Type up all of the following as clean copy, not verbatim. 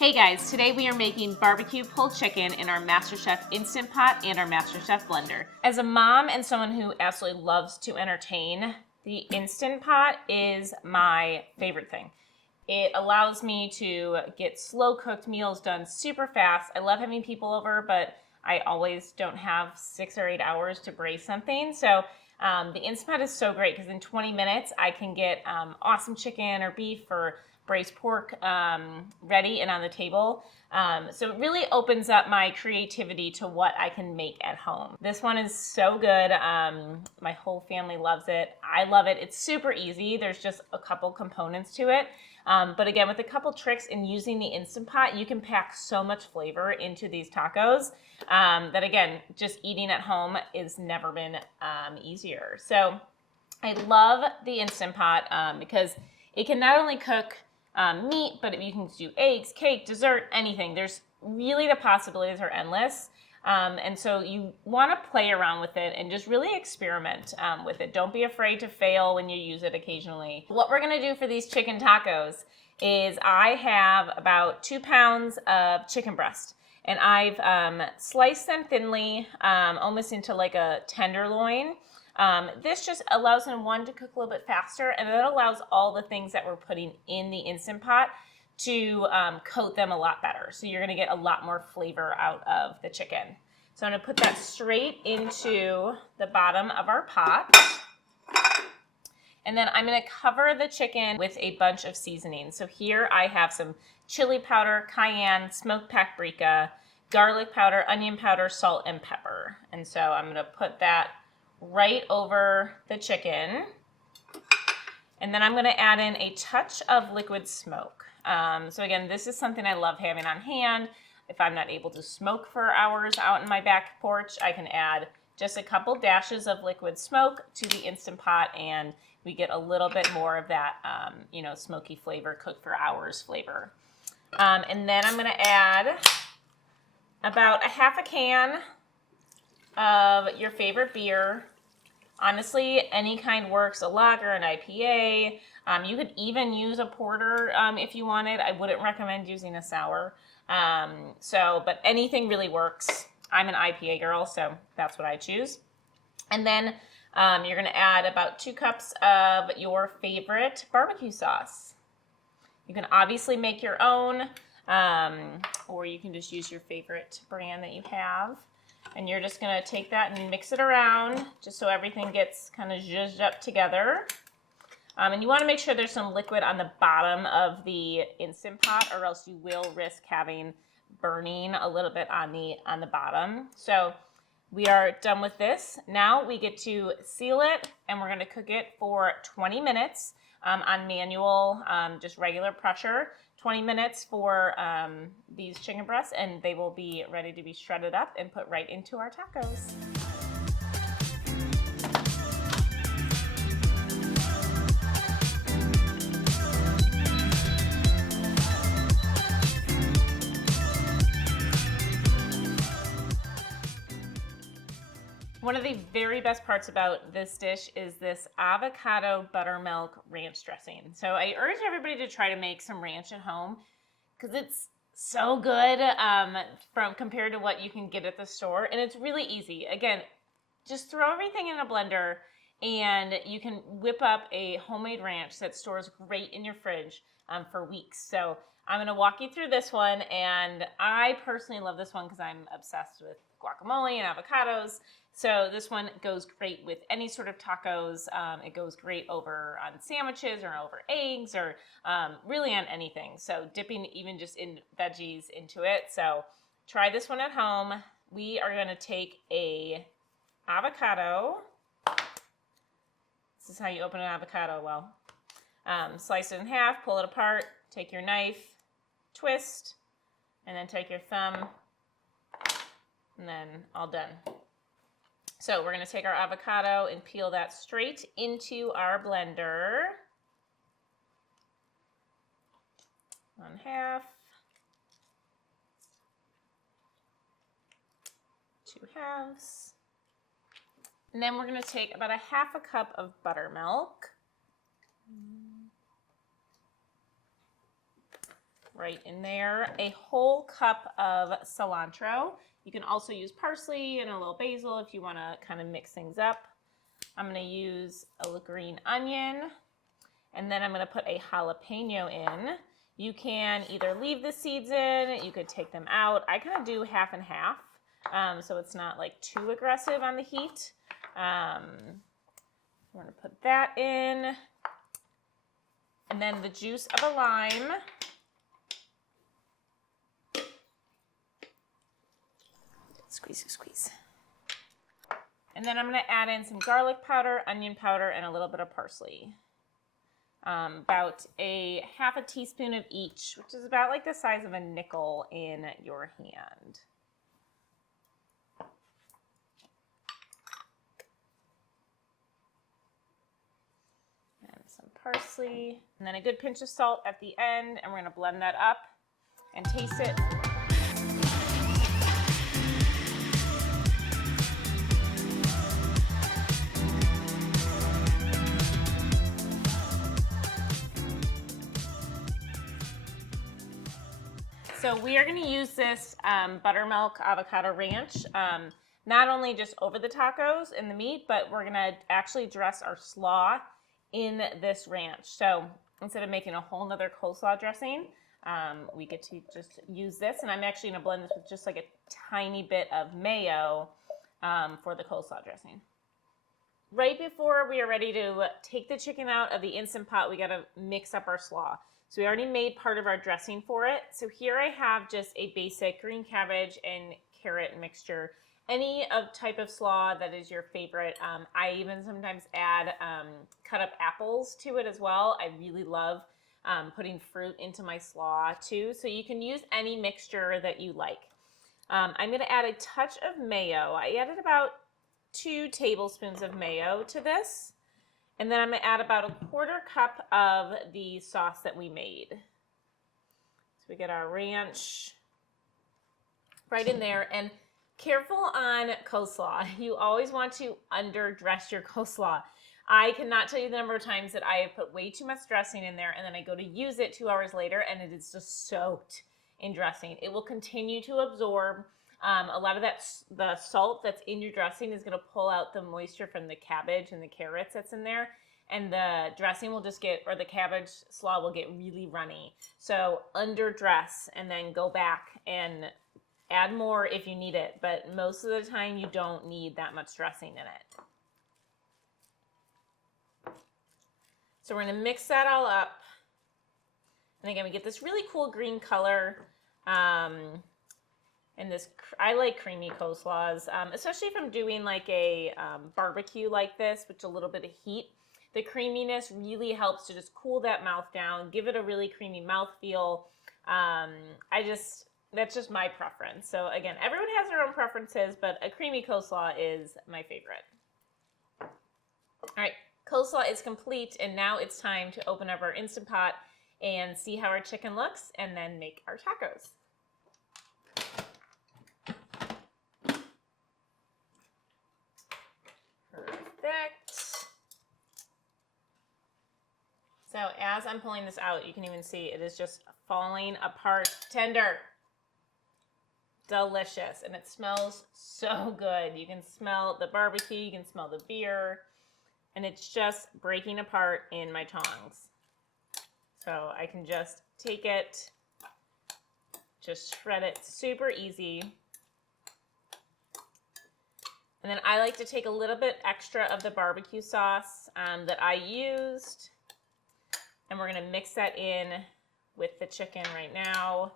Hey guys, today we are making barbecue pulled chicken in our MasterChef Instant Pot and our MasterChef blender. As a mom and someone who absolutely loves to entertain, the Instant Pot is my favorite thing. It allows me to get slow cooked meals done super fast. I love having people over, but I always don't have 6 or 8 hours to braise something. So the Instant Pot is so great because in 20 minutes I can get awesome chicken or beef or braised pork ready and on the table. So it really opens up my creativity to what I can make at home. This one is so good. My whole family loves it. I love it. It's super easy. There's just a couple components to it. But again, with a couple tricks in using the Instant Pot, you can pack so much flavor into these tacos that again, just eating at home has never been easier. So I love the Instant Pot because it can not only cook meat, but you can do eggs, cake, dessert, anything. There's really, the possibilities are endless. And so you want to play around with it and just really experiment with it. Don't be afraid to fail when you use it occasionally. What we're going to do for these chicken tacos is I have about 2 pounds of chicken breast. And I've sliced them thinly, almost into like a tenderloin. This just allows them, one, to cook a little bit faster, and it allows all the things that we're putting in the Instant Pot to coat them a lot better. So you're going to get a lot more flavor out of the chicken. So I'm going to put that straight into the bottom of our pot. And then I'm going to cover the chicken with a bunch of seasonings. So here I have some chili powder, cayenne, smoked paprika, garlic powder, onion powder, salt, and pepper. And so I'm going to put that right over the chicken. And then I'm going to add in a touch of liquid smoke. So again, this is something I love having on hand. If I'm not able to smoke for hours out in my back porch, I can add just a couple dashes of liquid smoke to the Instant Pot, and we get a little bit more of that, smoky flavor, cooked for hours flavor. And then I'm going to add about a half a can of your favorite beer. Honestly, any kind works, a lager, an IPA. You could even use a porter if you wanted. I wouldn't recommend using a sour. But anything really works. I'm an IPA girl, so that's what I choose. And then you're going to add about 2 cups of your favorite barbecue sauce. You can obviously make your own, or you can just use your favorite brand that you have. And you're just going to take that and mix it around just so everything gets kind of zhuzhed up together. And you want to make sure there's some liquid on the bottom of the Instant Pot, or else you will risk having burning a little bit on the bottom. So we are done with this. Now we get to seal it, and we're going to cook it for 20 minutes on manual, just regular pressure. 20 minutes for these chicken breasts, and they will be ready to be shredded up and put right into our tacos. One of the very best parts about this dish is this avocado buttermilk ranch dressing. So I urge everybody to try to make some ranch at home because it's so good compared to what you can get at the store. And it's really easy. Again, just throw everything in a blender and you can whip up a homemade ranch that stores great in your fridge for weeks. So I'm going to walk you through this one. And I personally love this one because I'm obsessed with guacamole and avocados. So this one goes great with any sort of tacos. It goes great over on sandwiches or over eggs or really on anything. So dipping even just in veggies into it. So try this one at home. We are going to take a avocado. This is how you open an avocado well. Slice it in half, pull it apart, take your knife, twist, and then take your thumb, and then all done. So we're going to take our avocado and peel that straight into our blender. 1/2. 2/2. And then we're going to take about 1/2 cup of buttermilk. right in there. A whole cup of cilantro. You can also use parsley and a little basil if you want to kind of mix things up. I'm going to use a green onion, and then I'm going to put a jalapeno in. You can either leave the seeds in, you could take them out. I kind of do half and half, so it's not like too aggressive on the heat. We're going to put that in. And then the juice of a lime. Squeeze, squeeze. And then I'm going to add in some garlic powder, onion powder, and a little bit of parsley. About a half a teaspoon of each, which is about like the size of a nickel in your hand. And some parsley, and then a good pinch of salt at the end, and we're going to blend that up and taste it. So we are going to use this buttermilk avocado ranch, not only just over the tacos and the meat, but we're going to actually dress our slaw in this ranch. So instead of making a whole nother coleslaw dressing, we get to just use this. And I'm actually going to blend this with just like a tiny bit of mayo for the coleslaw dressing. Right before we are ready to take the chicken out of the Instant Pot, we got to mix up our slaw. So we already made part of our dressing for it. So here I have just a basic green cabbage and carrot mixture. Any type of slaw that is your favorite. I even sometimes add cut up apples to it as well. I really love putting fruit into my slaw too. So you can use any mixture that you like. I'm gonna add a touch of mayo. I added about 2 tablespoons of mayo to this. And then I'm going to add about a 1/4 cup of the sauce that we made. So we get our ranch right in there. And careful on coleslaw. You always want to underdress your coleslaw. I cannot tell you the number of times that I have put way too much dressing in there and then I go to use it 2 hours later and it is just soaked in dressing. It will continue to absorb. A lot of the salt that's in your dressing is going to pull out the moisture from the cabbage and the carrots that's in there. And the dressing will just get, or the cabbage slaw will get really runny. So underdress and then go back and add more if you need it. But most of the time you don't need that much dressing in it. So we're going to mix that all up. And again, we get this really cool green color. And this, I like creamy coleslaws, especially if I'm doing like a barbecue like this, with a little bit of heat. The creaminess really helps to just cool that mouth down, give it a really creamy mouthfeel. That's just my preference. So again, everyone has their own preferences, but a creamy coleslaw is my favorite. All right, coleslaw is complete, and now it's time to open up our Instant Pot and see how our chicken looks, and then make our tacos. So as I'm pulling this out, you can even see it is just falling apart tender. Delicious. And it smells so good. You can smell the barbecue, you can smell the beer, and it's just breaking apart in my tongs. So I can just take it, just shred it, super easy. And then I like to take a little bit extra of the barbecue sauce that I used. And we're going to mix that in with the chicken right now.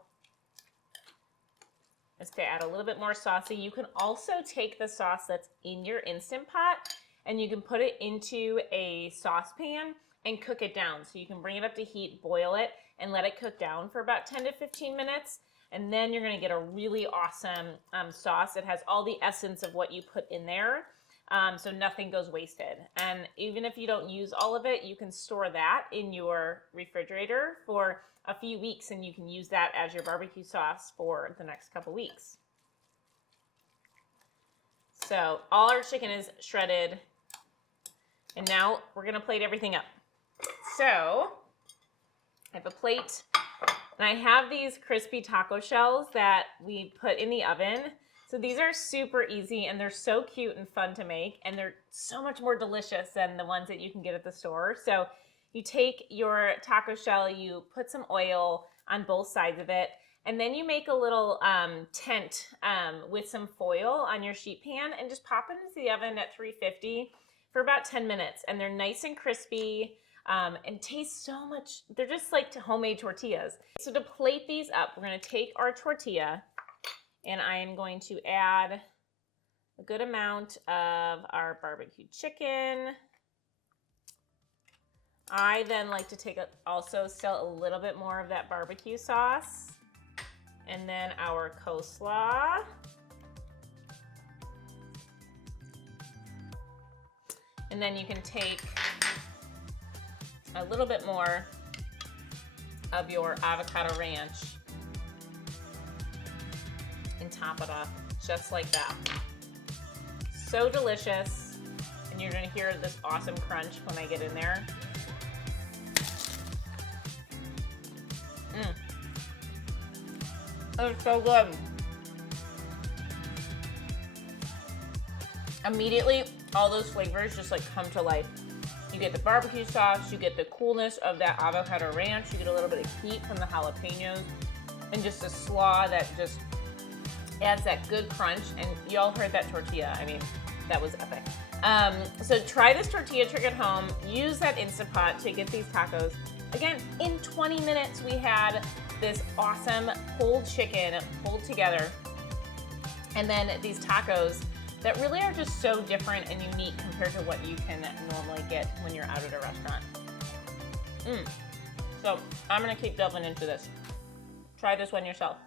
Just to add a little bit more saucy. You can also take the sauce that's in your Instant Pot and you can put it into a saucepan and cook it down. So you can bring it up to heat, boil it, and let it cook down for about 10 to 15 minutes. And then you're going to get a really awesome sauce. It has all the essence of what you put in there. So nothing goes wasted. And even if you don't use all of it, you can store that in your refrigerator for a few weeks and you can use that as your barbecue sauce for the next couple weeks. So all our chicken is shredded, and now we're going to plate everything up. So I have a plate And I have these crispy taco shells that we put in the oven. So these are super easy and they're so cute and fun to make, and they're so much more delicious than the ones that you can get at the store. So you take your taco shell, you put some oil on both sides of it, and then you make a little tent with some foil on your sheet pan and just pop it into the oven at 350 for about 10 minutes. And they're nice and crispy and taste so much. They're just like homemade tortillas. So to plate these up, we're going to take our tortilla and I am going to add a good amount of our barbecue chicken. I then like to take also still a little bit more of that barbecue sauce. And then our coleslaw. And then you can take a little bit more of your avocado ranch and top it up just like that. So delicious. And you're gonna hear this awesome crunch when I get in there. It's so good. Immediately, all those flavors just like come to life. You get the barbecue sauce, you get the coolness of that avocado ranch, you get a little bit of heat from the jalapenos, and just a slaw that just adds that good crunch. And y'all heard that tortilla. I mean, that was epic. So try this tortilla trick at home. Use that Instant Pot to get these tacos. Again, in 20 minutes, we had this awesome pulled chicken pulled together. And then these tacos that really are just so different and unique compared to what you can normally get when you're out at a restaurant. So I'm gonna keep delving into this. Try this one yourself.